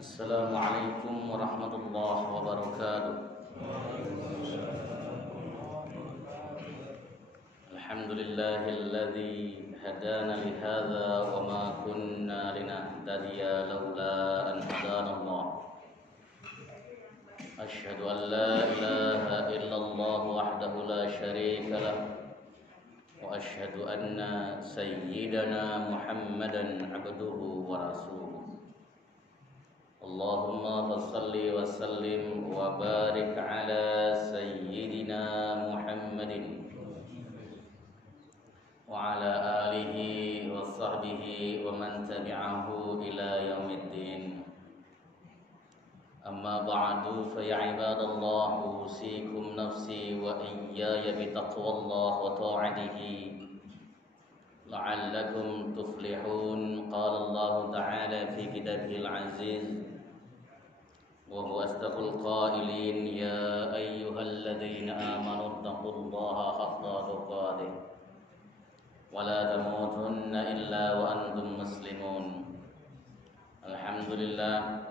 Assalamualaikum warahmatullahi wabarakatuh. Alhamdulillahilladzi hadana lihadza wa ma kunna linahtadiya laula an hadanallah. Asyhadu an la ilaha illallah wahdahu la syarika lah wa asyhadu anna sayyidana Muhammadan abduhu wa rasuluh. Allahumma salli wa sallim wa barik ala sayyidina Muhammadin wa ala alihi wa sahbihi wa man tabi'ahu ila yaumiddin. Amma ba'du fa ya ibadallah, usikum nafsi wa iyaya bi taqwallah wa ta'atihi la'allakum tuflihun. Qala Allah ta'ala fi kitabihil aziz wa huwa asdaqul qailin, ya ayyuhalladzina amanu taqullaha haqqa tuqatih wa la tamutunna illa wa antum muslimun. Alhamdulillah,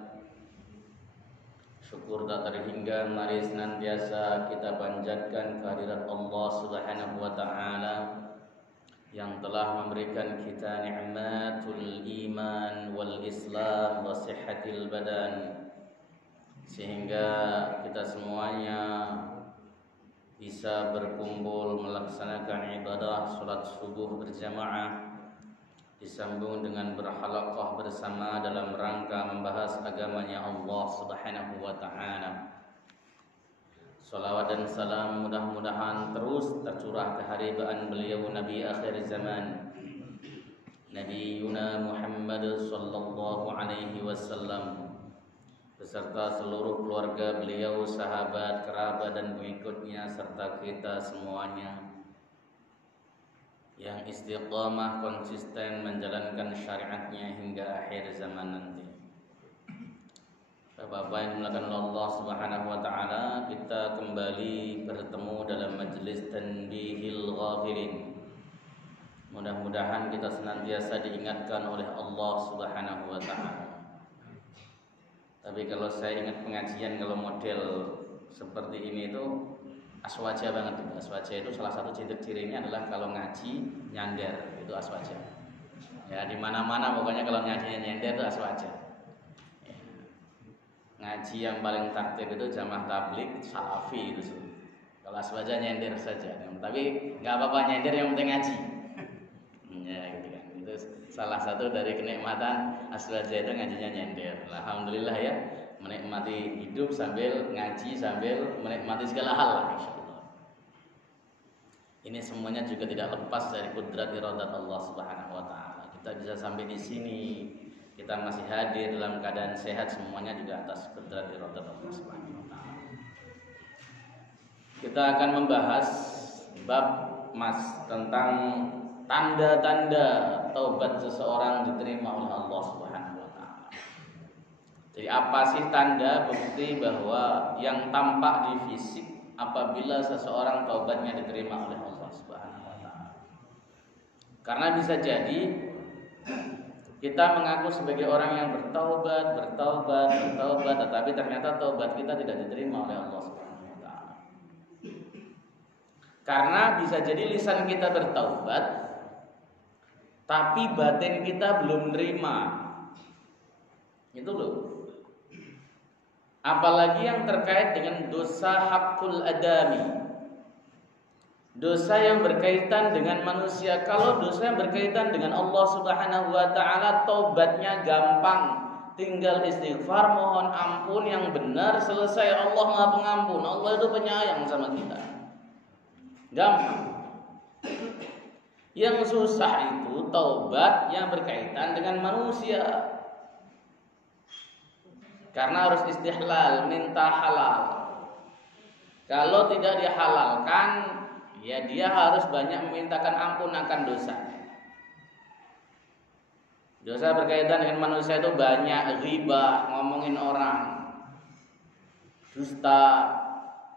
syukur tak terhingga mari senantiasa kita panjatkan kehadirat Allah Subhanahu wa taala yang telah memberikan kita nikmatul iman wal islam wa sihhatil badan, sehingga kita semuanya bisa berkumpul melaksanakan ibadah salat subuh berjamaah disambung dengan berhalaqah bersama dalam rangka membahas agamanya Allah Subhanahu wa taala. Salawat dan salam mudah-mudahan terus tercurah keharibaan beliau Nabi akhir zaman, Nabi Yuna Muhammad sallallahu alaihi wasallam, beserta seluruh keluarga beliau, sahabat, kerabat dan pengikutnya, serta kita semuanya yang istiqamah konsisten menjalankan syariatnya hingga akhir zaman nanti. Bapak yang dimuliakan Allah Subhanahu wa taala, kita kembali bertemu dalam majelis Tanbihil Ghafilin. Mudah-mudahan kita senantiasa diingatkan oleh Allah Subhanahu wa taala. Tapi kalau saya ingat pengajian, kalau model seperti ini itu aswaja banget. Aswaja itu salah satu ciri-cirinya adalah kalau ngaji nyander, itu aswaja. Ya, di mana-mana pokoknya kalau ngajinya nyander itu aswaja. Ngaji yang paling takdir itu jamaah tabligh salafi itu. Kalau aswaja nyender saja, tapi nggak apa-apa nyender, yang penting ngaji. Ya gitu kan. Itu salah satu dari kenikmatan aswaja itu, ngajinya nyender. Alhamdulillah ya, menikmati hidup sambil ngaji sambil menikmati segala hal, insyaallah. Ini semuanya juga tidak lepas dari kudrat iradat Allah Subhanahu wa taala. Kita bisa sampai di sini, kita masih hadir dalam keadaan sehat, semuanya juga atas kudrat iradat Allah Subhanahu wa taala. Kita akan membahas bab tentang tanda-tanda taubat seseorang diterima oleh Allah Subhanahu wa taala. Jadi apa sih tanda bukti bahwa yang tampak di fisik apabila seseorang taubatnya diterima oleh Allah Subhanahu wa taala? Karena bisa jadi kita mengaku sebagai orang yang bertaubat, tetapi ternyata taubat kita tidak diterima oleh Allah Subhanahu wa taala. Karena bisa jadi lisan kita bertaubat, tapi batin kita belum nerima. Itu loh. Apalagi yang terkait dengan dosa hakul adami, dosa yang berkaitan dengan manusia. Kalau dosa yang berkaitan dengan Allah Subhanahu wa taala, taubatnya gampang, tinggal istighfar, mohon ampun yang benar, selesai. Allah Maha Pengampun, Allah itu penyayang sama kita, gampang. Yang susah itu taubat yang berkaitan dengan manusia, karena harus istihlal, minta halal. Kalau tidak dihalalkan, ya dia harus banyak memintakan ampun akan dosa. Dosa berkaitan dengan manusia itu banyak, ghibah, ngomongin orang, dusta,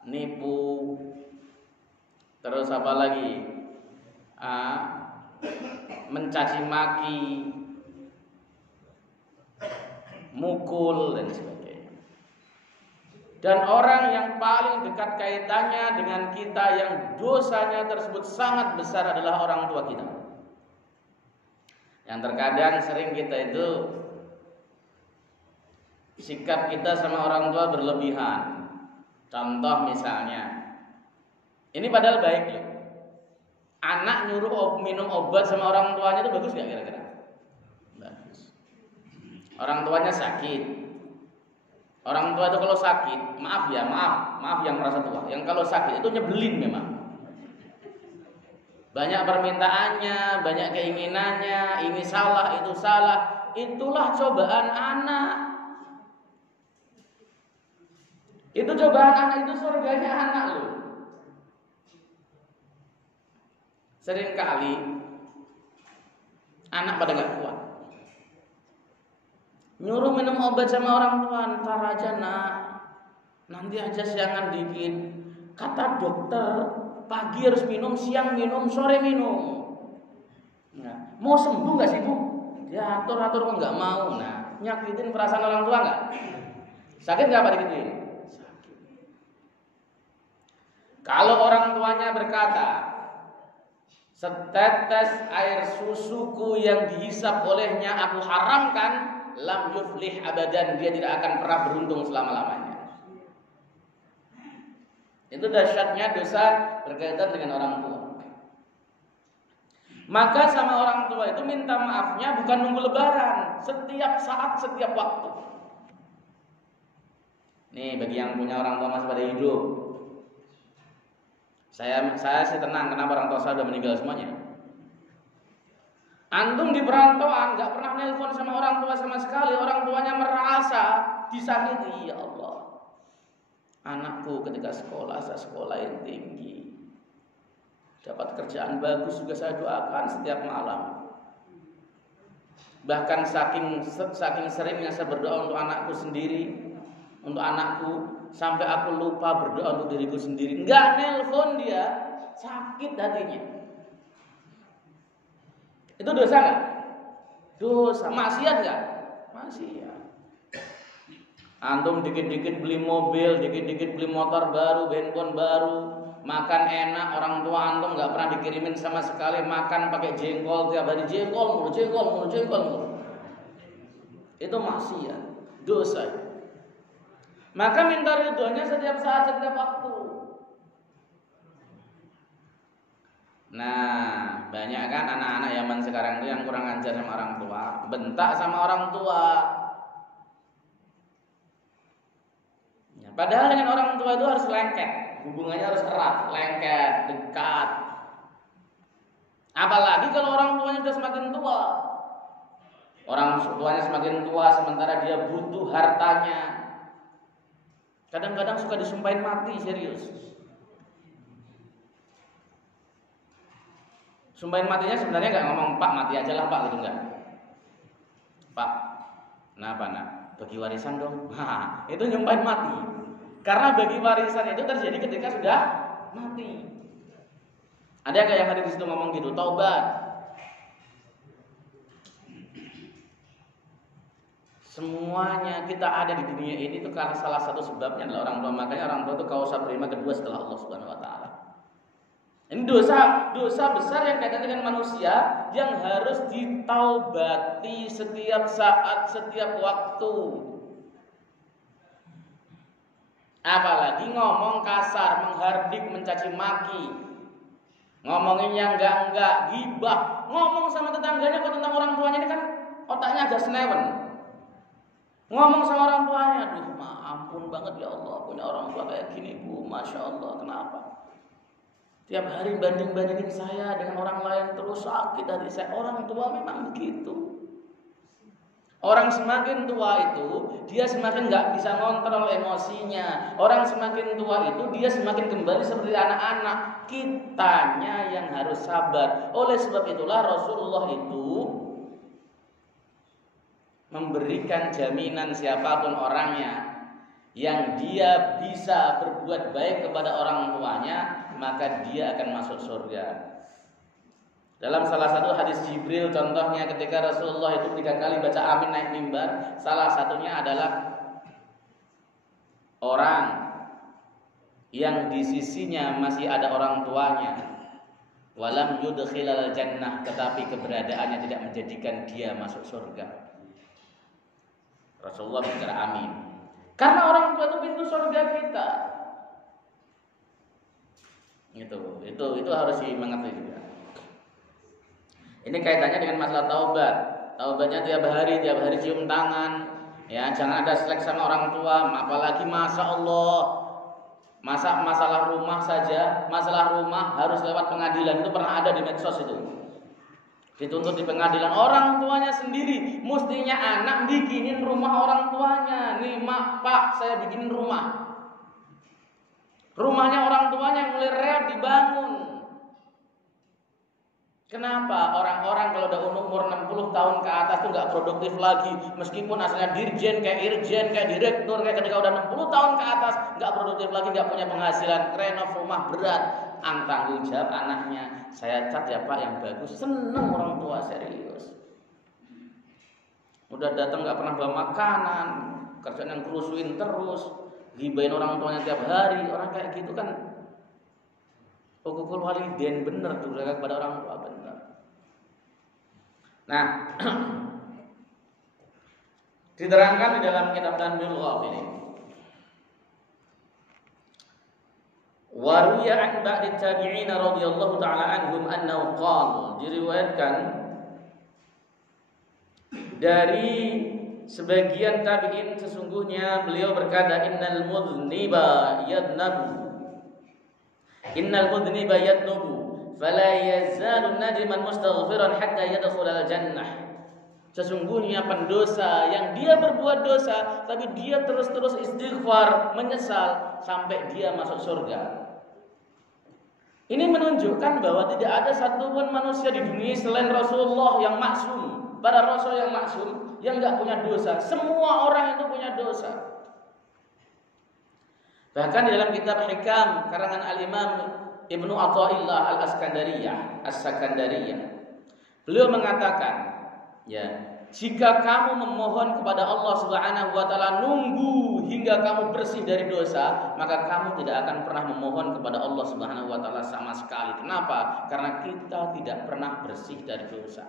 nipu, terus apa lagi? mencaci maki, mukul dan sebagainya. Dan orang yang paling dekat kaitannya dengan kita yang dosanya tersebut sangat besar adalah orang tua kita. Yang terkadang sering kita itu sikap kita sama orang tua berlebihan. Contoh misalnya, ini padahal baik loh. Anak nyuruh minum obat sama orang tuanya itu bagus nggak kira-kira? Bagus. Orang tuanya sakit. Orang tua itu kalau sakit, maaf yang merasa tua. Yang kalau sakit itu nyebelin memang. Banyak permintaannya, banyak keinginannya, ini salah, itu salah. Itulah cobaan anak. Itu cobaan anak, itu surganya anak loh. Seringkali anak pada gak kuat, nyuruh minum obat sama orang tua. Ntar aja nak, nanti aja siangan dikit. Kata dokter pagi harus minum, siang minum, sore minum. Nah, mau sembuh gak sih bu? Ya atur-atur kok gak mau. Nah, nyakitin perasaan orang tua gak? Sakit gak apa digituin? Sakit. Kalau orang tuanya berkata, setetes air susuku yang dihisap olehnya aku haramkan, lam yuflih abadan, dia tidak akan pernah beruntung selama-lamanya. Itu dahsyatnya dosa berkaitan dengan orang tua. Maka sama orang tua itu minta maafnya bukan nunggu lebaran, setiap saat, setiap waktu. Nih bagi yang punya orang tua masih pada hidup, saya sih tenang, kenapa orang tua saya sudah meninggal semuanya. Antum di perantauan nggak pernah nelpon sama orang tua sama sekali, orang tuanya merasa disakiti. Ya Allah, anakku ketika sekolah saya sekolahin tinggi, dapat kerjaan bagus juga saya doakan setiap malam. Bahkan saking seringnya saya berdoa untuk anakku sendiri, untuk anakku, sampai aku lupa berdoa untuk diriku sendiri. Enggak nelpon dia, sakit hatinya. Itu dosa enggak? Dosa. Maksiat enggak? Maksiat. Antum dikit-dikit beli mobil, dikit-dikit beli motor baru, handphone baru, makan enak, orang tua antum enggak pernah dikirimin sama sekali, makan pakai jengkol tiap hari, jengkol mulu. Itu maksiat, dosa. Maka minta ridhonya setiap saat, setiap waktu. Nah, banyak kan anak-anak zaman sekarang itu yang kurang ajar sama orang tua, bentak sama orang tua. Ya, padahal dengan orang tua itu harus lengket, hubungannya harus erat, lengket, dekat. Apalagi kalau orang tuanya sudah semakin tua. Orang tuanya semakin tua sementara dia butuh hartanya. Kadang-kadang suka disumpahin mati, serius. Sumpahin matinya sebenarnya nggak ngomong Pak mati aja lah Pak gitu enggak. Pak, kenapa nak? Bagi warisan dong. Nah, itu nyumpahin mati. Karena bagi warisan itu terjadi ketika sudah mati. Ada nggak yang ada di situ ngomong gitu? Taubat. Semuanya kita ada di dunia ini itu karena salah satu sebabnya adalah orang tua. Makanya orang tua itu kausa prima kedua setelah Allah Subhanahu wa taala. Ini dosa besar yang kaitan dengan manusia yang harus ditaubati setiap saat, setiap waktu. Apalagi ngomong kasar, menghardik, mencaci maki, ngomongin yang enggak, ghibah, ngomong sama tetangganya kok tentang orang tuanya, ini kan otaknya agak senewen. Ngomong sama orang tuanya, aduh ampun banget ya Allah, punya orang tua kayak gini bu, masya Allah, kenapa? Tiap hari banding-bandingin saya dengan orang lain terus sakit hati saya. Orang tua memang begitu. Orang semakin tua itu dia semakin nggak bisa ngontrol emosinya. Orang semakin tua itu dia semakin kembali seperti anak-anak. Kitanya yang harus sabar. Oleh sebab itulah Rasulullah itu memberikan jaminan siapapun orangnya yang dia bisa berbuat baik kepada orang tuanya, maka dia akan masuk surga. Dalam salah satu hadis Jibril, contohnya ketika Rasulullah itu 3 kali baca amin naik mimbar, salah satunya adalah orang yang di sisinya masih ada orang tuanya, walam yudkhilal jannah, tetapi keberadaannya tidak menjadikan dia masuk surga. Rasulullah bicara amin. Karena orang tua itu pintu surga kita. Itu harus dimengerti juga. Ini kaitannya dengan masalah taubat. Taubatnya tiap hari cium tangan. Ya, jangan ada selek sama orang tua. Apalagi masya Allah, masalah rumah saja, masalah rumah harus lewat pengadilan. Itu pernah ada di medsos itu. Dituntut di pengadilan, orang tuanya sendiri. Mestinya anak bikinin rumah orang tuanya. Nih mak, pak, saya bikinin rumah. Rumahnya orang tuanya yang mulai reot dibangun. Kenapa orang-orang kalau udah umur 60 tahun ke atas tuh nggak produktif lagi, meskipun asalnya dirjen, kayak irjen, kayak direktur, kayak ketika udah 60 tahun ke atas nggak produktif lagi, nggak punya penghasilan, renov rumah berat, tanggung jawab anaknya. Saya cat ya pak yang bagus, seneng orang tua serius. Udah datang nggak pernah bawa makanan, kerjaan yang kerusuin terus, gibain orang tuanya tiap hari, orang kayak gitu kan. Hukukul walidain bener tuh kepada orang tua bener. Nah, diterangkan di dalam kitab Tanbihul Ghafil ini. Wa ruwiya an ba'd tabi'in radhiyallahu ta'ala anhum annahu qala, diriwayatkan dari sebagian tabi'in sesungguhnya beliau berkata, innal mudhniba yadnubu fala yazalu nadiman mustaghfiran hatta yadkhulal jannah. Sesungguhnya pendosa yang dia berbuat dosa tapi dia terus-terus istighfar, menyesal sampai dia masuk surga. Ini menunjukkan bahwa tidak ada satupun manusia di dunia selain Rasulullah yang maksum, para rasul yang maksum, yang enggak punya dosa. Semua orang itu punya dosa. Bahkan di dalam kitab Hikam karangan Al-Imam Ibnu Athaillah As-Sakandariyah, beliau mengatakan, ya, jika kamu memohon kepada Allah Subhanahu wa taala nunggu hingga kamu bersih dari dosa, maka kamu tidak akan pernah memohon kepada Allah Subhanahu wa taala sama sekali. Kenapa? Karena kita tidak pernah bersih dari dosa.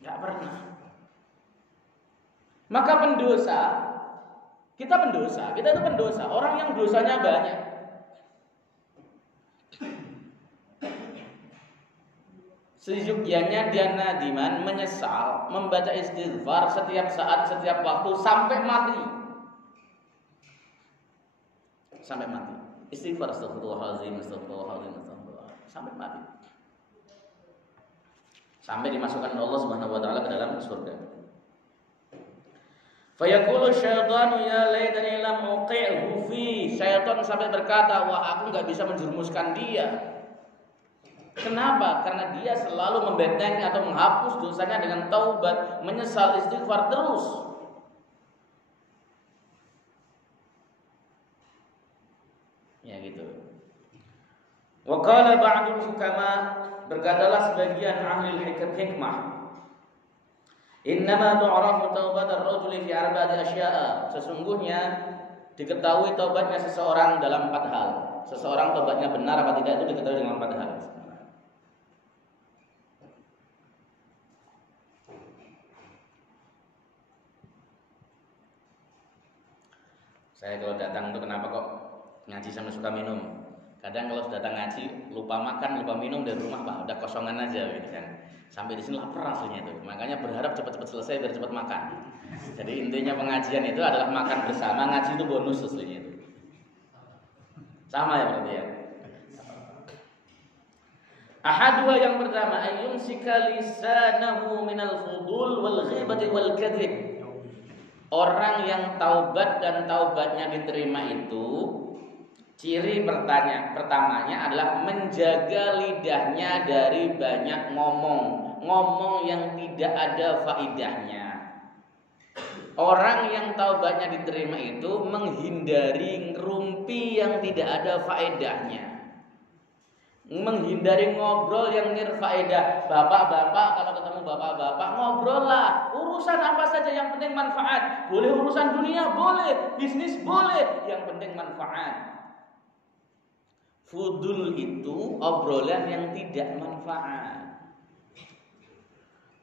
Enggak pernah. Maka kita itu pendosa, orang yang dosanya banyak. Seyogyanya dia nadiman, menyesal, membaca istighfar setiap saat, setiap waktu sampai mati. Sampai mati. Istighfar astagfirullahaladzim sampai mati. Sampai dimasukkan Allah Subhanahu wa taala ke dalam surga. Fayaqulu syaitanu ya laitani lam uqi'hu fi. Syaitan sampai berkata, wah aku enggak bisa menjerumuskan dia. Kenapa? Karena dia selalu membentengi atau menghapus dosanya dengan taubat, menyesal, istighfar terus. Ya gitu. Wa qala ba'dul hukama, berkatalah sebagian ahli hikmah, innama tu'rafu taubatar rajuli fi arba'ati asya'a. Sesungguhnya diketahui taubatnya seseorang dalam 4 hal. Seseorang taubatnya benar apa tidak itu diketahui dengan 4 hal. Saya kalau datang itu kenapa kok ngaji sampai suka minum? Kadang kalau sudah datang ngaji lupa makan, lupa minum dari rumah, Pak, udah kosongan aja gitu kan. Sampai di sini lapar rasanya itu. Makanya berharap cepat-cepat selesai biar cepat makan. Jadi intinya pengajian itu adalah makan bersama, ngaji itu bonus aslinya itu. Sama ya berarti ya. Ahadwa yang pertama, ayyumsika lisanahu minal fudul wal ghibati wal kadhib. Orang yang taubat dan taubatnya diterima itu ciri pertamanya adalah menjaga lidahnya dari banyak ngomong yang tidak ada faidahnya. Orang yang taubatnya diterima itu menghindari ngerumpi yang tidak ada faedahnya. menghindari ngobrol yang nirfaedah. Bapak-bapak, kalau ketemu bapak-bapak, ngobrol lah. Urusan apa saja yang penting manfaat. Boleh urusan dunia, boleh. Bisnis, boleh. Yang penting manfaat. Fudul itu obrolan yang tidak manfaat.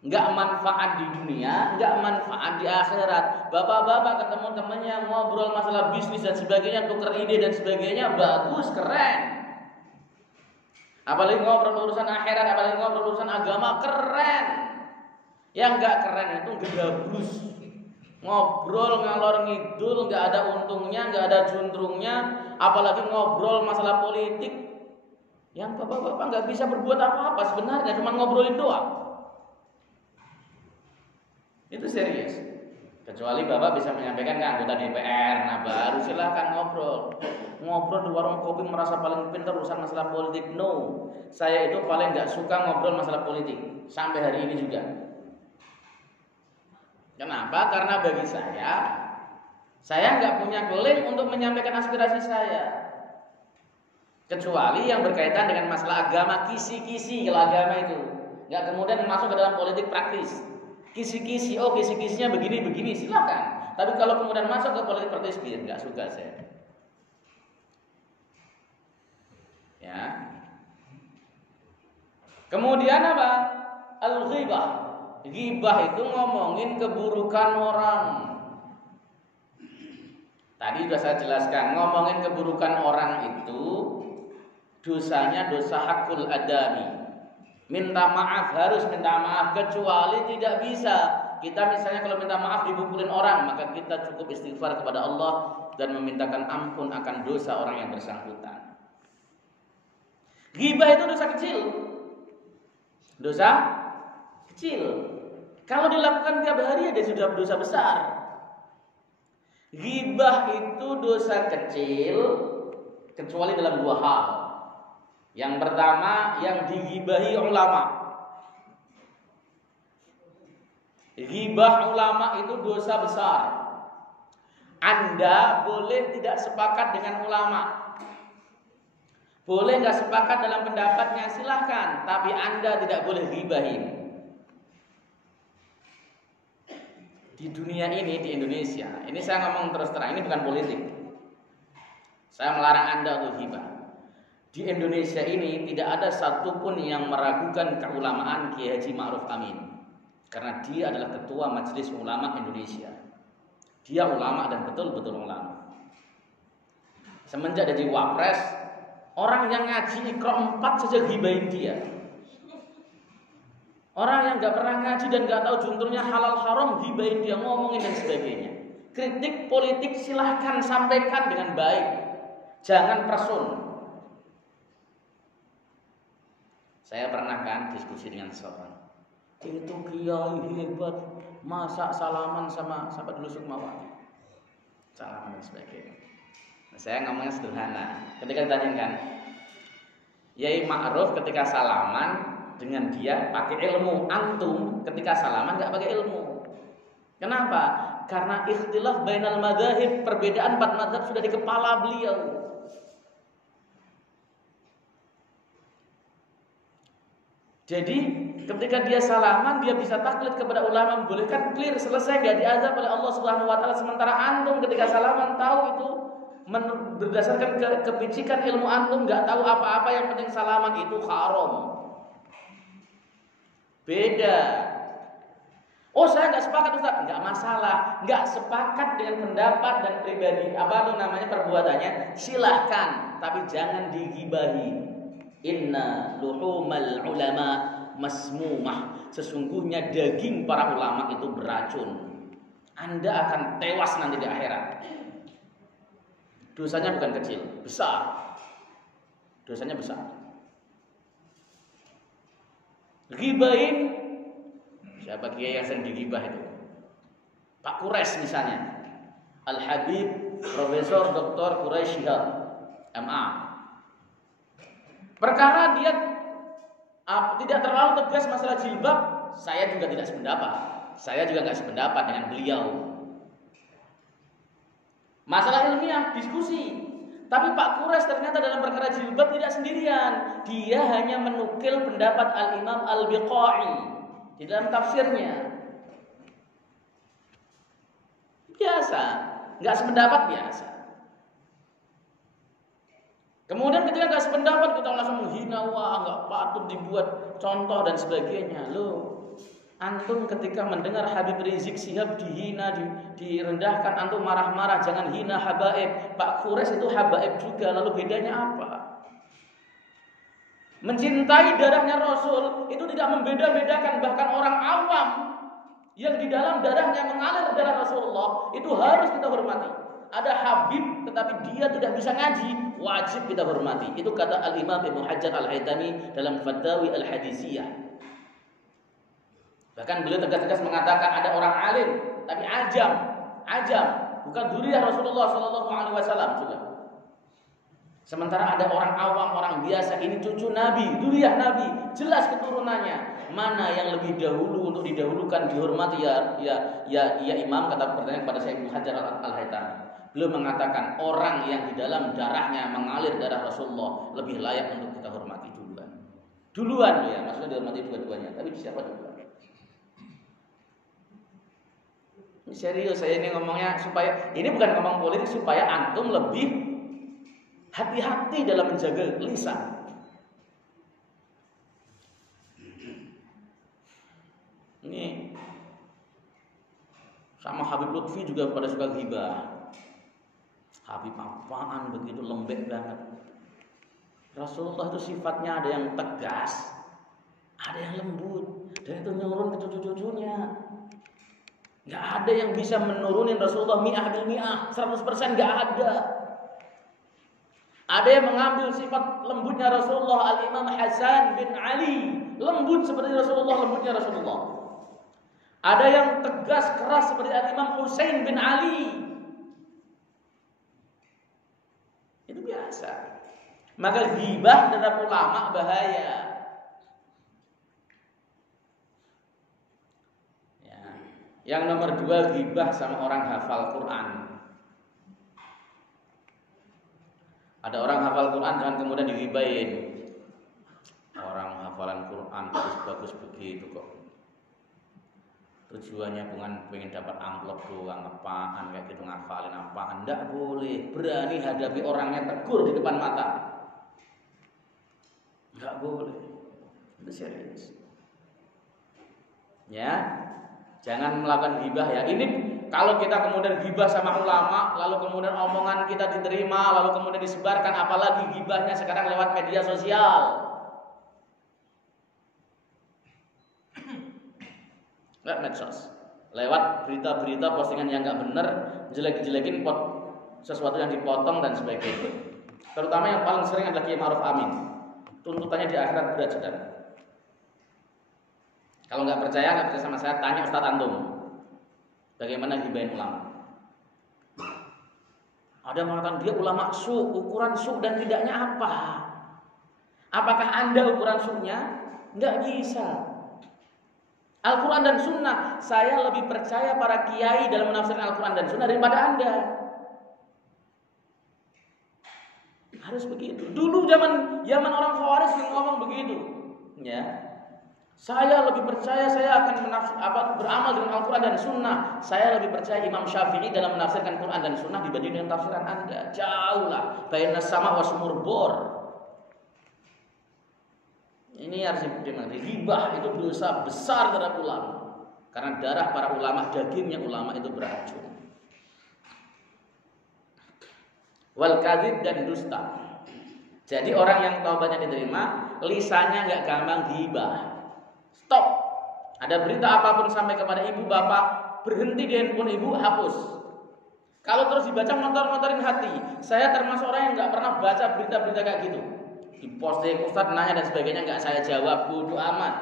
Enggak manfaat di dunia, enggak manfaat di akhirat. Bapak-bapak ketemu temannya ngobrol masalah bisnis dan sebagainya, tukar ide dan sebagainya, bagus, keren. Apalagi ngobrol urusan akhirat, apalagi ngobrol urusan agama, keren. Yang enggak keren itu gedablus. Ngobrol ngalor ngidul, enggak ada untungnya, enggak ada juntrungnya, apalagi ngobrol masalah politik. Yang bapak-bapak enggak bisa berbuat apa-apa sebenarnya, cuma ngobrolin doang. Itu serius. Kecuali bapak bisa menyampaikan ke anggota DPR, nah baru silahkan ngobrol. Ngobrol di warung kopi merasa paling pintar urusan masalah politik. No, saya itu paling nggak suka ngobrol masalah politik sampai hari ini juga. Kenapa? Karena bagi saya nggak punya keling untuk menyampaikan aspirasi saya. Kecuali yang berkaitan dengan masalah agama, kisi-kisi kalau agama itu, nggak kemudian masuk ke dalam politik praktis. Kisi-kisi, oh kisi-kisinya begini-begini, silakan. Tapi kalau kemudian masuk ke politik praktis, nggak suka saya. Ya. Kemudian apa? Al-ghibah. Ghibah itu ngomongin keburukan orang. Tadi sudah saya jelaskan, ngomongin keburukan orang itu dosanya dosa hakul adami. Minta maaf, harus minta maaf, kecuali tidak bisa. Kita misalnya kalau minta maaf dipukulin orang, maka kita cukup istighfar kepada Allah dan memintakan ampun akan dosa orang yang bersangkutan. Ghibah itu dosa kecil. Dosa kecil. Kalau dilakukan tiap hari ada sudah dosa besar. Ghibah itu dosa kecil kecuali dalam dua hal. Yang pertama, yang dighibahi ulama. Ghibah ulama itu dosa besar. Anda boleh tidak sepakat dengan ulama, boleh nggak sepakat dalam pendapatnya, silahkan. Tapi Anda tidak boleh ghibahin. Di dunia ini, di Indonesia, ini saya ngomong terus terang, ini bukan politik. Saya melarang Anda untuk ghibah. Di Indonesia ini tidak ada satupun yang meragukan keulamaan Kiai Haji Ma'ruf Amin, karena dia adalah ketua Majelis Ulama Indonesia. Dia ulama dan betul-betul ulama. Semenjak jadi wapres, orang yang ngaji Iqra 4 saja ghibahin dia. Orang yang gak pernah ngaji dan gak tahu junturnya halal haram ghibahin dia, ngomongin dan sebagainya. Kritik politik silahkan sampaikan dengan baik, jangan person. Saya pernah kan diskusi dengan seorang, itu kiai hebat, masa salaman sama sahabat dulu Sukmawati, salaman dan sebagainya. Nah, saya ngomongnya sederhana. Ketika ditanyakan, Yai Ma'ruf ketika salaman dengan dia pakai ilmu, antum ketika salaman nggak pakai ilmu. Kenapa? Karena ikhtilaf bainal madzhab, perbedaan 4 mazhab sudah di kepala beliau. Jadi ketika dia salaman, dia bisa taklid kepada ulama, membolehkan, clear, selesai, gak diazab oleh Allah Subhanahu wa taala. Sementara antum ketika salaman tahu itu berdasarkan kepicikan ilmu antum, gak tahu apa-apa, yang penting salaman itu haram. Beda. Oh, saya gak sepakat Ustaz, gak masalah. Gak sepakat dengan pendapat dan pribadi perbuatannya, silahkan, tapi jangan dighibahi. Inna luhumal ulama masmumah. Sesungguhnya daging para ulama itu beracun. Anda akan tewas nanti di akhirat. Dosanya bukan kecil, besar. Dosanya besar. Ghibahin, siapa kiai yang sering digibah itu? Pak Quraisy misalnya. Al-Habib Profesor Dr. Quraisy Shihab, MA. Perkara dia tidak terlalu tegas masalah jilbab, saya juga tidak sependapat. Saya juga nggak sependapat dengan beliau. Masalah ilmiah, diskusi. Tapi Pak Quraisy ternyata dalam perkara jilbab tidak sendirian. Dia hanya menukil pendapat Al-Imam Al-Biqai di dalam tafsirnya. Biasa, nggak sependapat biasa. Kemudian ketika nggak sependapat kita langsung menghina, wah nggak patut dibuat contoh dan sebagainya. Loh, antum ketika mendengar Habib Rizik Syihab dihina, direndahkan, antum marah-marah, jangan hina habaib. Pak Quraisy itu habaib juga, lalu bedanya apa? Mencintai darahnya Rasul itu tidak membeda-bedakan, bahkan orang awam yang di dalam darahnya mengalir darah Rasulullah itu harus kita hormati. Ada Habib tetapi dia tidak bisa ngaji, wajib kita hormati. Itu kata Al-Imam Ibnu Hajar Al-Haytami dalam Fatawi Al-Hadisiyah. Bahkan beliau tegas-tegas mengatakan ada orang alim tapi ajam, bukan dzurriyyah Rasulullah sallallahu alaihi wasallam juga. Sementara ada orang awam, orang biasa, ini cucu Nabi, dzurriyyah Nabi, jelas keturunannya. Mana yang lebih dahulu untuk didahulukan dihormati ya imam, kata pertanyaan kepada saya Ibnu Hajar Al-Haytami. Beliau mengatakan orang yang di dalam darahnya mengalir darah Rasulullah lebih layak untuk kita hormati duluan. Duluan ya, maksudnya dihormati dua-duanya. Tapi siapa duluan? Ini serius, saya ini ngomongnya supaya ini bukan ngomong politik, supaya antum lebih hati-hati dalam menjaga lisan. Ini sama Habib Lutfi juga pada suka ghibah. Habib apaan begitu lembek banget. Rasulullah itu sifatnya ada yang tegas, ada yang lembut, dan itu menurun ke cucu-cucunya. Gak ada yang bisa menurunin Rasulullah mi'ah bil mi'ah, 100% gak ada. Ada yang mengambil sifat lembutnya Rasulullah, Al-Imam Hasan bin Ali, lembut seperti Rasulullah, lembutnya Rasulullah. Ada yang tegas keras seperti Al-Imam Husain bin Ali. Itu biasa. Maka ghibah terhadap ulama bahaya. Ya. Yang nomor 2, ghibah sama orang hafal Quran. Ada orang hafal Quran jangan kemudian dighibahin. Orang hafalan Quran bagus-bagus begitu kok. Tujuannya bukan pengen dapat amplop doang, apaan kayak gitu, ngafalin apaan. Enggak boleh. Berani hadapi orangnya, tegur di depan mata. Enggak boleh. Itu serius. Ya. Jangan melakukan ghibah ya. Ini kalau kita kemudian ghibah sama ulama, lalu kemudian omongan kita diterima, lalu kemudian disebarkan, apalagi ghibahnya sekarang lewat media sosial. Lewat medsos, lewat berita-berita postingan yang nggak benar, jelek-jelekin sesuatu yang dipotong dan sebagainya. Terutama yang paling sering adalah Kiai Ma'ruf Amin. Tuntutannya di akhirat berat saudara. Kalau nggak percaya sama saya, tanya Ustadz antum, bagaimana gibahin ulama? Ada yang mengatakan dia ulama su, ukuran su dan tidaknya apa? Apakah Anda ukuran su-nya? Nggak bisa. Al-Quran dan Sunnah, saya lebih percaya para kiai dalam menafsirkan Al-Quran dan Sunnah daripada Anda. Harus begitu. Dulu zaman orang Khawarij ngomong begitu, ya. Saya lebih percaya, saya akan beramal dengan Al-Quran dan Sunnah. Saya lebih percaya Imam Syafi'i dalam menafsirkan Quran dan Sunnah dibanding dengan tafsiran Anda. Jauh lah, baina sama wa sumur bor. Ini harus dimengerti. Ghibah itu dosa besar terhadap ulama. Karena darah para ulama, dagingnya ulama itu beracun. Wal kadzib dan dusta. Jadi orang yang taubatnya diterima, lisannya nggak gampang ghibah. Stop. Ada berita apapun sampai kepada ibu bapak, berhenti di handphone ibu, hapus. Kalau terus dibaca motor-motorin hati. Saya termasuk orang yang nggak pernah baca berita-berita kayak gitu. Di posting Ustadz nanya dan sebagainya, nggak saya jawab, bodoh amat.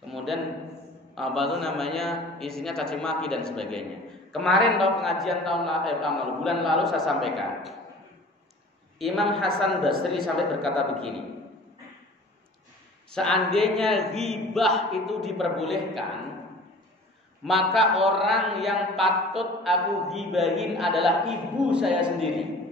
Kemudian apa itu namanya, isinya caci maki dan sebagainya. Kemarin pengajian tahun lalu, bulan lalu saya sampaikan, Imam Hasan Basri sampai berkata begini, seandainya ghibah itu diperbolehkan, maka orang yang patut aku gibahin adalah ibu saya sendiri.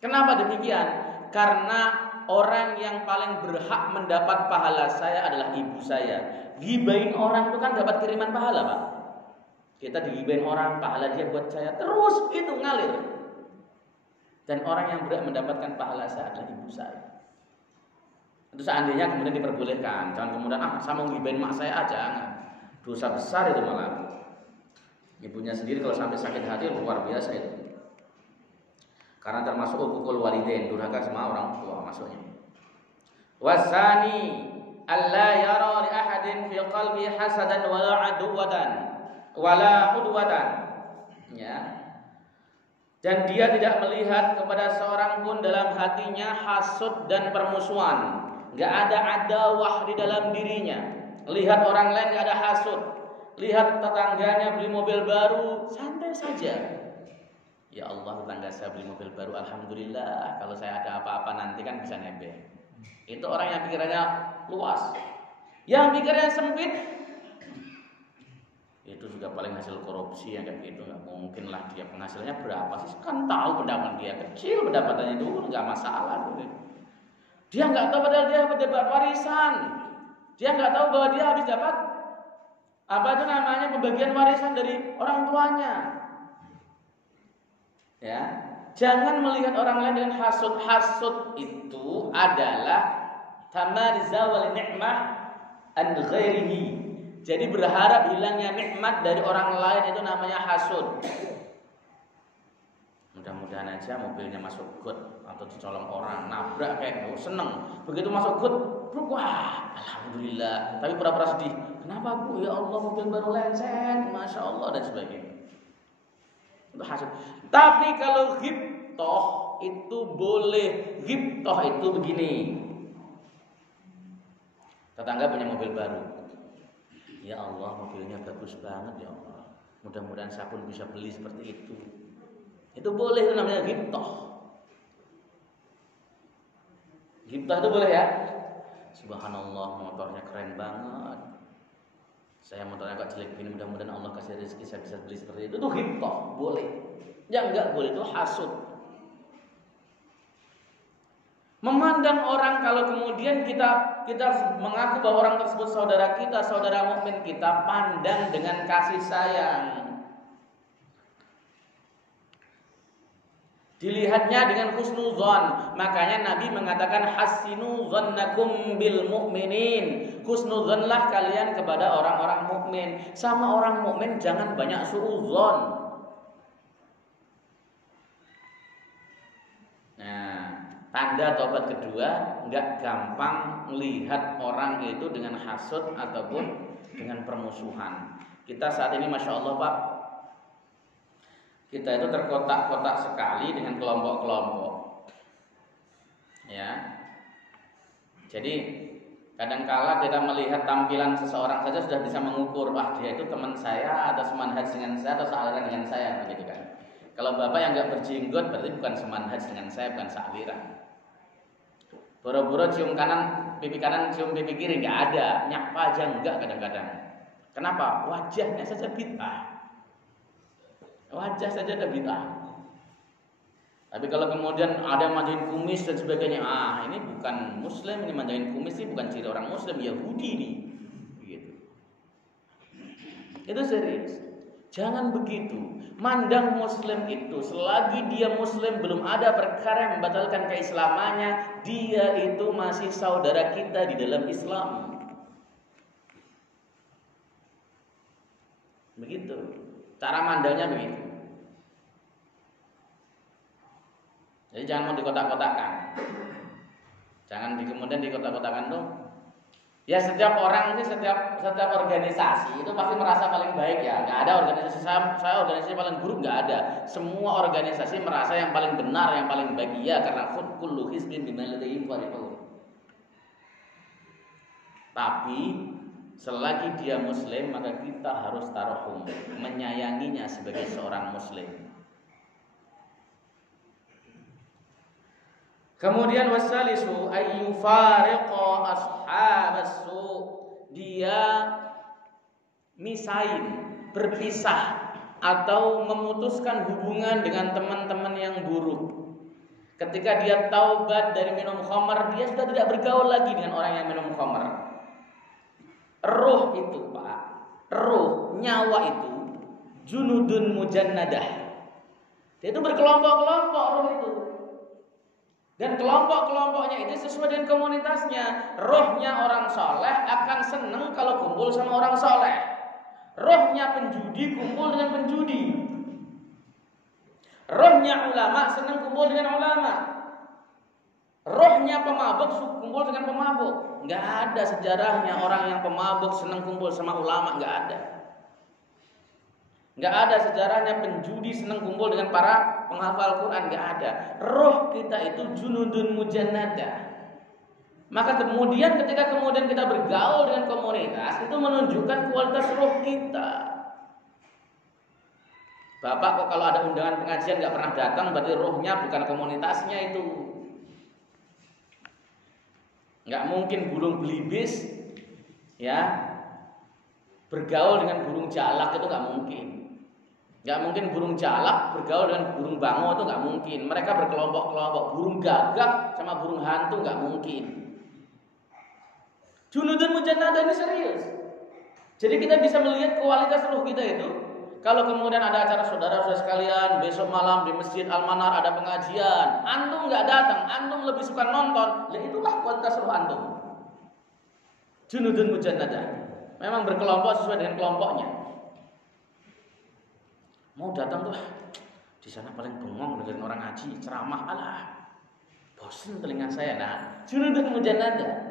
Kenapa demikian? Karena orang yang paling berhak mendapat pahala saya adalah ibu saya. Gibahin orang itu kan dapat kiriman pahala, Pak. Kita digibahin orang, pahala dia buat saya terus itu ngalir. Dan orang yang berhak mendapatkan pahala saya adalah ibu saya. Itu seandainya kemudian diperbolehkan. Jangan kemudian saya mau gibahin mak saya aja. Dosa besar itu malah. Ibunya sendiri kalau sampai sakit hati luar biasa itu. Karena termasuk uququl walidain, durhaka sama orang tua masuknya. Wasani alla yara li ahadin fi qalbi hasadan wala aduwatan wala udwatan. Ya. Dan dia tidak melihat kepada seorang pun dalam hatinya hasud dan permusuhan. Enggak ada adawah di dalam dirinya. Lihat orang lain enggak ada hasud. Lihat tetangganya beli mobil baru, santai saja. Ya Allah, tetangga saya beli mobil baru, alhamdulillah. Kalau saya ada apa-apa nanti kan bisa nebeng. Itu orang yang pikirannya luas. Yang pikirannya sempit, itu juga paling hasil korupsi yang kayak gitu. Nggak mungkin lah dia penghasilannya berapa sih? Kan tahu pendapatan dia kecil, pendapatannya itu nggak masalah. Dia nggak tahu padahal dia dapat warisan. Dia nggak tahu bahwa dia habis dapat apa itu namanya pembagian warisan dari orang tuanya. Ya, jangan melihat orang lain dengan hasud. Hasud itu adalah tamariza wal ni'mah an ghairihi. Jadi berharap hilangnya nikmat dari orang lain itu namanya hasud. Mudah-mudahan aja mobilnya masuk got atau dicolong orang, nabrak kayak seneng. Begitu masuk got, wah, alhamdulillah. Tapi pura-pura sedih. Kenapa Bu? Ya Allah, mobil baru lecet, masya Allah dan sebagainya. Itu hasud. Tapi kalau ghibthah itu boleh. Ghibthah itu begini. Tetangga punya mobil baru. Ya Allah, mobilnya bagus banget ya Allah. Mudah-mudahan saya pun bisa beli seperti itu. Itu boleh, itu namanya ghibthah. Ghibthah itu boleh ya. Subhanallah, motornya keren banget. Saya motornya agak jelek gini, mudah-mudahan Allah kasih rezeki saya bisa beli seperti itu. Itu ghibthah, boleh. Yang enggak boleh itu hasud. Memandang orang, kalau kemudian kita mengaku bahwa orang tersebut saudara kita, saudara mukmin kita, pandang dengan kasih sayang. Dilihatnya dengan husnuzon. Makanya Nabi mengatakan hasinu dhannakum bil mu'minin. Husnuzonlah kalian kepada orang-orang mukmin. Sama orang mukmin jangan banyak suudzon. Tanda tobat kedua, enggak gampang melihat orang itu dengan hasud ataupun dengan permusuhan. Kita saat ini Masya Allah Pak, kita itu terkotak-kotak sekali dengan kelompok-kelompok. Ya. Jadi kadangkala kita melihat tampilan seseorang saja sudah bisa mengukur, wah dia itu teman saya atau semanhaj dengan saya atau sealiran dengan saya, begitu kan. Kalau bapak yang enggak berjenggot berarti bukan semanhaj dengan saya, bukan sealiran. Boro-boro cium kanan, pipi kanan, cium pipi kiri, nggak ada. Nyapa aja enggak kadang-kadang. Kenapa? Wajahnya saja bid'ah. Wajah saja ada bid'ah. Tapi kalau kemudian ada yang manjain kumis dan sebagainya, ini bukan Muslim, ini manjain kumis ini bukan ciri orang Muslim, Yahudi ini. Begitu. Itu serius. Jangan begitu. Mandang Muslim itu, selagi dia Muslim belum ada perkara yang membatalkan keislamannya, dia itu masih saudara kita di dalam Islam. Begitu. Cara mandangnya begitu. Jadi jangan mau dikotak-kotakan. Jangan kemudian dikotak-kotakan tuh. Ya setiap orang ini, setiap organisasi itu pasti merasa paling baik ya. Nggak ada organisasi saya organisasi paling buruk, nggak ada. Semua organisasi merasa yang paling benar, yang paling baik ya, karena kullu hizbin bima ladayhim farihun. Tapi selagi dia Muslim maka kita harus tarahum, menyayanginya sebagai seorang Muslim. Kemudian wasalisu ayyufariqa ashabas su, dia misain, berpisah atau memutuskan hubungan dengan teman-teman yang buruk. Ketika dia taubat dari minum khamar, dia sudah tidak bergaul lagi dengan orang yang minum khamar. Ruh itu, Pak, ruh, nyawa itu junudun mujannadah. Dia itu berkelompok-kelompok ruh itu. Dan kelompok-kelompoknya itu sesuai dengan komunitasnya. Rohnya orang soleh akan senang kalau kumpul sama orang soleh. Rohnya penjudi kumpul dengan penjudi. Rohnya ulama senang kumpul dengan ulama. Rohnya pemabuk kumpul dengan pemabuk. Nggak ada sejarahnya orang yang pemabuk senang kumpul sama ulama, nggak ada. Nggak ada sejarahnya penjudi senang kumpul dengan para penghafal Quran, nggak ada. Roh kita itu junudun mujannada. Maka kemudian ketika kita bergaul dengan komunitas, itu menunjukkan kualitas roh kita. Bapak kok kalau ada undangan pengajian nggak pernah datang, berarti rohnya bukan komunitasnya itu. Nggak mungkin burung belibis ya bergaul dengan burung jalak, itu nggak mungkin. Nggak mungkin burung jalak bergaul dengan burung bango, itu nggak mungkin. Mereka berkelompok-kelompok. Burung gagak sama burung hantu nggak mungkin. Junudun mujannada ini serius. Jadi kita bisa melihat kualitas ruh kita itu. Kalau kemudian ada acara saudara-saudara sekalian, besok malam di Masjid Al-Manar ada pengajian, antum nggak datang, antum lebih suka nonton, ya itulah kualitas ruh antum. Junudun mujannada. Memang berkelompok sesuai dengan kelompoknya. Mau datang tuh di sana paling bengong dengerin orang ngaji, ceramah, alah bosen telinga saya. Nah, junudun mujannada.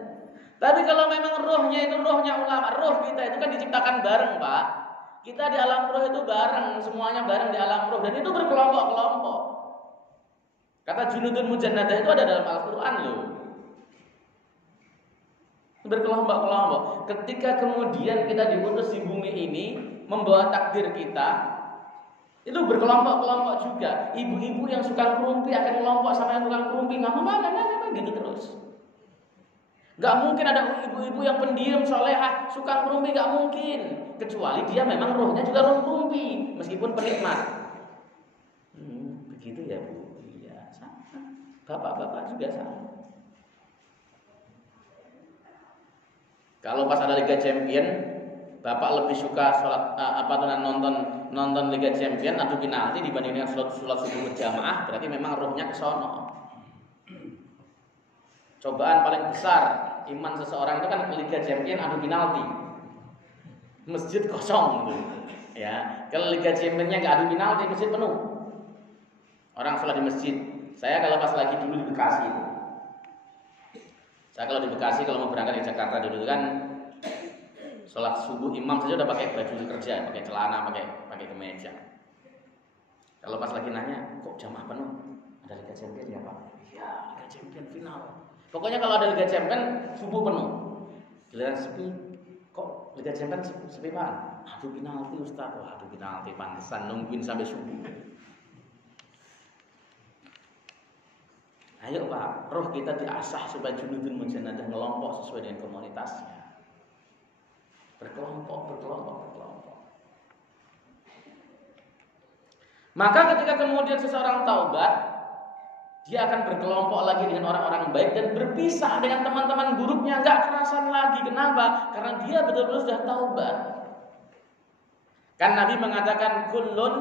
Tapi kalau memang rohnya itu rohnya ulama, roh kita itu kan diciptakan bareng, Pak. Kita di alam roh itu bareng, semuanya bareng di alam roh, dan itu berkelompok-kelompok. Kata junudun mujannada itu ada dalam Al-Quran loh. Berkelompok-kelompok. Ketika kemudian kita diutus di bumi ini membawa takdir kita, itu berkelompok-kelompok juga. Ibu-ibu yang suka kerumpi akan kelompok sama yang tukang kerumpi, nggak mau gitu terus. Nggak mungkin ada ibu-ibu yang pendiam solehah suka kerumpi, nggak mungkin. Kecuali dia memang rohnya juga roh kerumpi, meskipun penikmat. Begitu ya Bu? Iya, sama. Bapak-bapak juga sama. Kalau pas ada Liga Champion, Bapak lebih suka nonton Liga Champion adu penalti dibanding dengan sholat subuh berjamaah, berarti memang rohnya ke sono. Cobaan paling besar iman seseorang itu kan Liga Champion adu penalti. Masjid kosong gitu. Ya, kalau Liga Champion-nya enggak adu penalti, masjid penuh. Orang sholat di masjid. Saya kalau pas lagi dulu di Bekasi itu. Saya kalau di Bekasi kalau mau berangkat ke Jakarta dulu kan sholat subuh imam saja udah pakai baju kerja, pakai celana, pakai kemeja. Kalau pas lagi nanya, kok jamaah penuh? Ada Liga Champion ya Pak? Iya, Liga Champion final. Pokoknya kalau ada Liga Champion subuh penuh. Giliran sepi, kok Liga Champion sepi Pak? Aduh penalti Ustaz, wah aduh penalti pantesan nungguin sampai subuh. Ayo Pak, roh kita diasah supaya junudun mujannada ngelompok sesuai dengan komunitasnya. Berkelompok. Maka ketika kemudian seseorang taubat, dia akan berkelompok lagi dengan orang-orang baik dan berpisah dengan teman-teman buruknya, nggak kerasan lagi. Kenapa? Karena dia betul-betul sudah taubat. Kan Nabi mengatakan kullun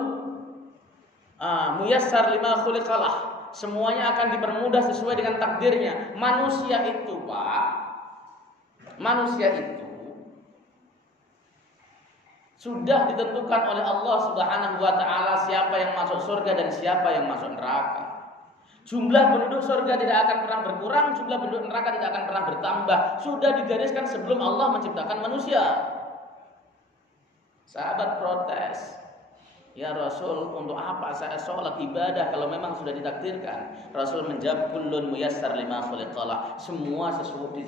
muyassar lima khuliqalah. Semuanya akan dipermudah sesuai dengan takdirnya. Manusia itu, Pak, sudah ditentukan oleh Allah Subhanahu wa taala siapa yang masuk surga dan siapa yang masuk neraka. Jumlah penduduk surga tidak akan pernah berkurang, jumlah penduduk neraka tidak akan pernah bertambah. Sudah digariskan sebelum Allah menciptakan manusia. Sahabat protes, ya Rasul, untuk apa saya sholat ibadah kalau memang sudah ditakdirkan? Rasul menjawab, kullun muyassar lima khuliqalah. Semua sesuatu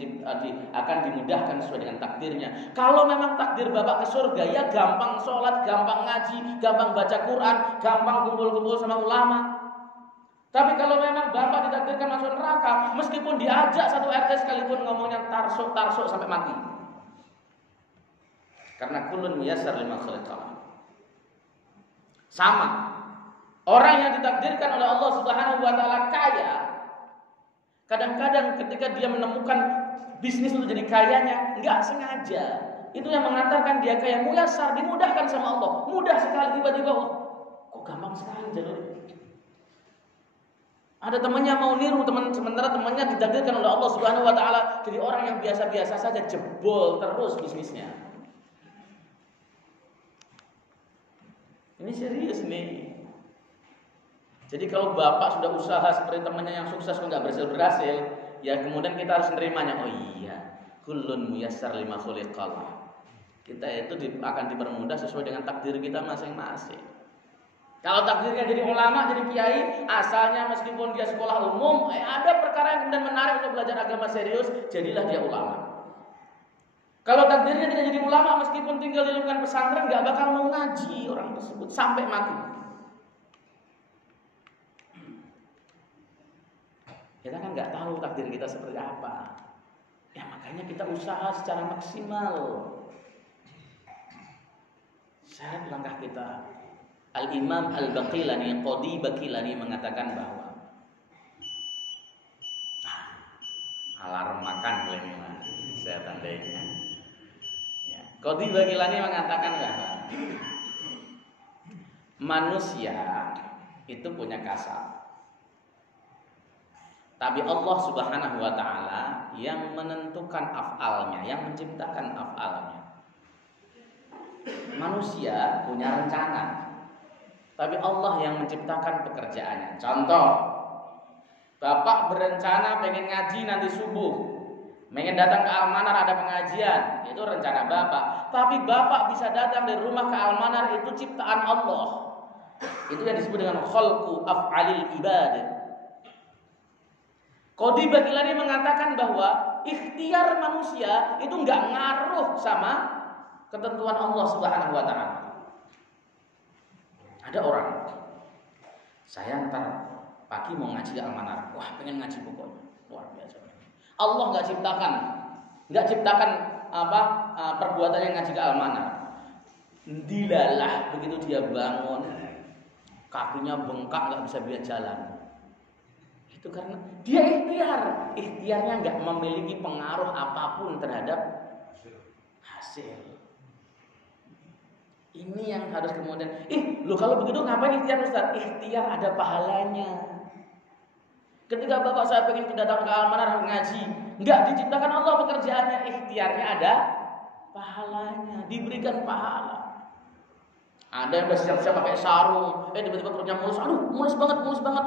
akan dimudahkan sesuai dengan takdirnya. Kalau memang takdir Bapak ke surga, ya gampang sholat, gampang ngaji, gampang baca Quran, gampang kumpul-kumpul sama ulama. Tapi kalau memang Bapak ditakdirkan masuk neraka, meskipun diajak satu RT sekalipun ngomongnya tarsuk sampai mati. Karena kullun muyassar lima khuliqa. Sama. Orang yang ditakdirkan oleh Allah Subhanahu wa taala kaya, kadang-kadang ketika dia menemukan bisnis itu jadi kayanya, enggak sengaja. Itu yang mengatakan dia kaya, muyassar, dimudahkan sama Allah. Mudah sekali tiba-tiba, kok gampang sekali jalurnya. Ada temannya mau niru sementara temannya ditakdirkan oleh Allah Subhanahu wa taala jadi orang yang biasa-biasa saja, jebol terus bisnisnya. Ini serius nih. Jadi kalau bapak sudah usaha seperti temannya yang sukses kok nggak berhasil, ya kemudian kita harus menerimanya. Oh iya, kullun muyassar lima khuliqalah. Kita itu akan dipermudah sesuai dengan takdir kita masing-masing. Kalau takdirnya jadi ulama, jadi kiai, asalnya meskipun dia sekolah umum, ada perkara yang kemudian menarik untuk belajar agama serius, jadilah dia ulama. Kalau takdirnya tidak jadi ulama, meskipun tinggal di lingkungan pesantren, nggak bakal mau ngaji orang tersebut sampai mati. Kita kan nggak tahu takdir kita seperti apa. Ya makanya kita usaha secara maksimal. Syarat langkah kita. Al-Imam Al-Baqilani, Qadi Baqilani mengatakan bahwa alarm makan ini saya tandainya. Ya. Qadi Baqilani mengatakan bahwa manusia itu punya kasab. Tapi Allah Subhanahu wa taala yang menentukan af'alnya, yang menciptakan af'alnya. Manusia punya rencana, tapi Allah yang menciptakan pekerjaannya. Contoh, bapak berencana pengen ngaji nanti subuh, pengen datang ke Almanar ada pengajian, itu rencana bapak. Tapi bapak bisa datang dari rumah ke Almanar, itu ciptaan Allah. Itu yang disebut dengan khalqu af'alil ibad. Qadi Baqilani mengatakan bahwa ikhtiar manusia itu enggak ngaruh sama ketentuan Allah Subhanahu wa taala. Ada orang, saya ntar pagi mau ngaji ke Almanar, wah pengen ngaji pokoknya, luar biasa. Allah nggak ciptakan perbuatan yang ngaji ke Almanar. Dilalah begitu dia bangun, kakinya bengkak nggak bisa biar jalan. Itu karena dia ikhtiarnya nggak memiliki pengaruh apapun terhadap hasil. Ini yang harus kemudian, kalau begitu ngapain ikhtiar Ustaz? Ikhtiar ada pahalanya. Ketika bapak saya pengen datang ke Almanar ngaji, nggak diciptakan Allah pekerjaannya, ikhtiarnya ada pahalanya, diberikan pahala. Ada yang udah siap-siap pakai sarung, tiba-tiba perutnya mulus, mulus banget.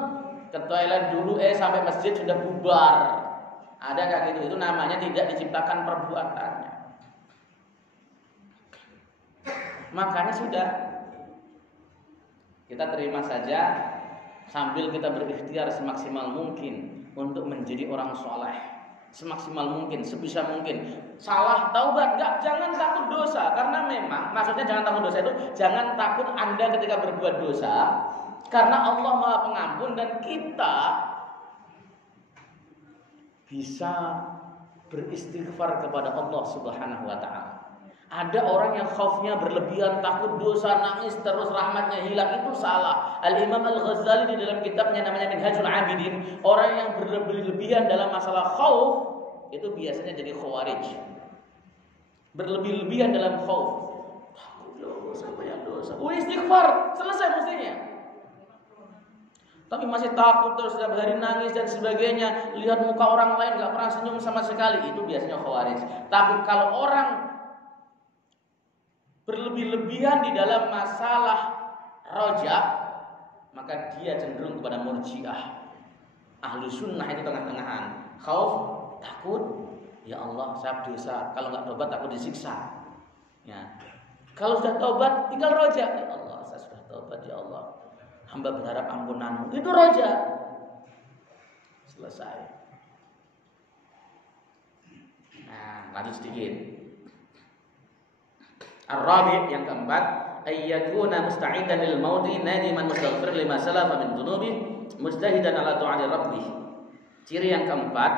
Ke toilet dulu, sampai masjid sudah bubar. Ada nggak gitu? Itu namanya tidak diciptakan perbuatannya. Makanya sudah, kita terima saja sambil kita berikhtiar semaksimal mungkin untuk menjadi orang soleh, semaksimal mungkin, sebisa mungkin. Salah taubat, jangan takut dosa, karena memang maksudnya jangan takut dosa itu jangan takut Anda ketika berbuat dosa, karena Allah Maha Pengampun dan kita bisa beristighfar kepada Allah Subhanahu wa taala. Ada orang yang khaufnya berlebihan, takut dosa, nangis terus rahmatnya hilang, itu salah. Al-Imam Al-Ghazali di dalam kitabnya namanya Minhajul Abidin, orang yang berlebihan dalam masalah khauf itu biasanya jadi khawarij. Berlebih-lebihan dalam khauf. Takut dosa, banyak dosa. Istighfar, selesai mestinya. Tapi masih takut terus setiap hari nangis dan sebagainya, lihat muka orang lain nggak pernah senyum sama sekali, itu biasanya khawarij. Tapi kalau orang berlebih-lebihan di dalam masalah roja, maka dia cenderung kepada murjiah. Ahlu sunnah itu tengah-tengahan. Khauf, takut, ya Allah saya dosa, kalau nggak tobat takut disiksa. Ya. Kalau sudah tobat tinggal roja, ya Allah saya sudah tobat ya Allah, hamba berharap ampunanmu, itu roja. Selesai. Nah, lanjut sedikit. Ar-rabi' yang keempat, ayyakuna musta'idan lil mauti nadiman mustaghfir lima salafa min dhunubi mujtahidan ala ta'ati rabbih. Ciri yang keempat,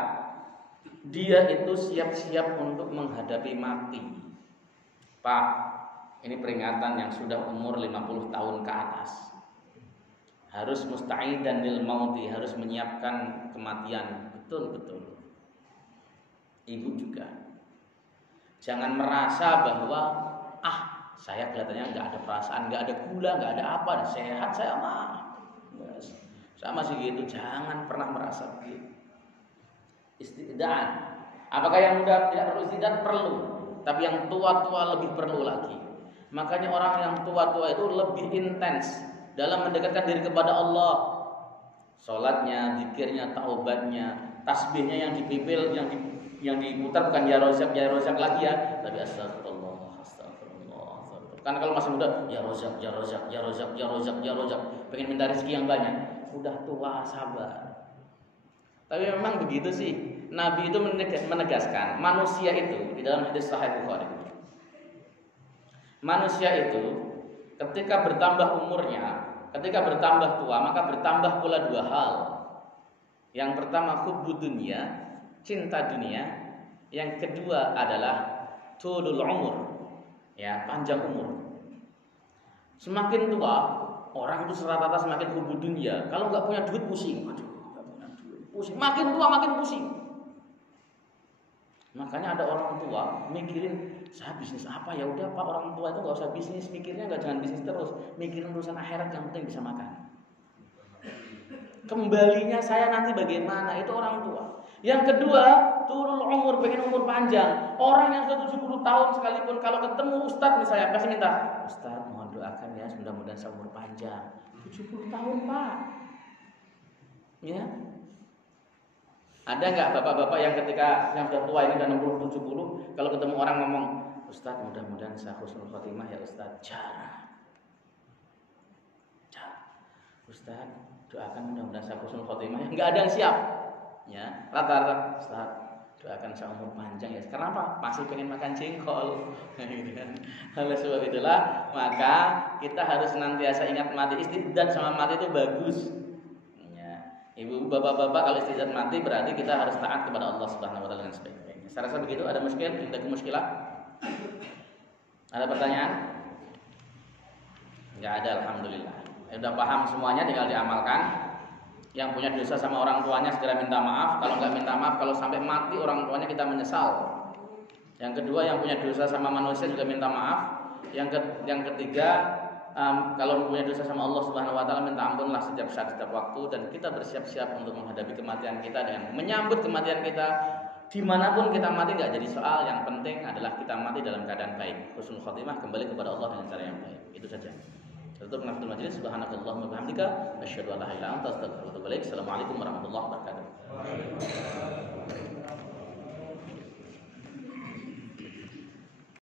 dia itu siap-siap untuk menghadapi mati, Pak, ini peringatan yang sudah umur 50 tahun ke atas. Harus musta'idan lil mauti, harus menyiapkan kematian. Betul-betul. Ibu juga. Jangan merasa bahwa saya kelihatannya nggak ada perasaan, nggak ada gula, nggak ada apa, sehat saya mah. Sama sih gitu. Jangan pernah merasa begitu. Isti'dan. Apakah yang muda tidak perlu isti'dan? Perlu. Tapi yang tua-tua lebih perlu lagi. Makanya orang yang tua-tua itu lebih intens dalam mendekatkan diri kepada Allah. Salatnya, zikirnya, taubatnya, tasbihnya yang dipipil, yang diputar bukan ya rozak lagi ya, tapi astagfirullah. Karena kalau masih muda, ya rozak, pengen minta rezeki yang banyak. Udah tua, sabar. Tapi memang begitu sih. Nabi itu menegaskan manusia itu di dalam hadis Sahih Bukhari. Manusia itu ketika bertambah umurnya, ketika bertambah tua, maka bertambah pula dua hal. Yang pertama hubbud dunya, cinta dunia. Yang kedua adalah tulul umur, ya, panjang umur. Semakin tua, orang itu rata-rata semakin hubbud dunya. Kalau nggak punya duit pusing, pusing. Makin tua makin pusing. Makanya ada orang tua mikirin, saya bisnis apa ya udah Pak, orang tua itu nggak usah bisnis, mikirnya nggak jangan bisnis terus, mikirin urusan akhirat, yang penting bisa makan. Kembalinya saya nanti bagaimana, itu orang tua. Yang kedua, tulul umur, pengen umur panjang. Orang yang sudah 70 tahun sekalipun kalau ketemu ustadz misalnya pasti minta, Ustadz mohon doakan ya mudah-mudahan saya umur panjang. 70 tahun Pak. Ya. Ada nggak bapak-bapak yang ketika yang sudah tua ini dan 60-70 kalau ketemu orang ngomong, Ustadz mudah-mudahan saya husnul khotimah ya Ustadz. Jarang. Ustadz doakan mudah-mudahan saya husnul khotimah ya. Nggak ada yang siap. Ya, rata-rata Ustadz doakan saya umur panjang ya. Kenapa? Masih pengen makan jengkol. Oleh sebab itulah maka kita harus senantiasa ingat mati. Istiqdat sama mati itu bagus. Ibu, bapak-bapak, kalau istiadat mati berarti kita harus taat kepada Allah Subhanahu wa taala dengan sebaik-baiknya. Saya rasa begitu. Ada muskilah? Ada pertanyaan? Enggak ada, alhamdulillah. Sudah paham semuanya, tinggal diamalkan. Yang punya dosa sama orang tuanya segera minta maaf. Kalau enggak minta maaf, kalau sampai mati orang tuanya kita menyesal. Yang kedua, yang punya dosa sama manusia juga minta maaf. Yang ketiga, kalau punya dosa sama Allah Subhanahu wa taala minta ampunlah setiap saat, setiap waktu, dan kita bersiap-siap untuk menghadapi kematian kita dengan menyambut kematian kita. Dimanapun kita mati nggak jadi soal, yang penting adalah kita mati dalam keadaan baik, husnul khotimah, kembali kepada Allah dengan cara yang baik. Itu saja. Tutup nafsul majelis. Subhanakallahumma wa bihamdika asyhadu an la ilaha illa anta astaghfiruka wa atubu ilaik. Assalamualaikum warahmatullahi wabarakatuh.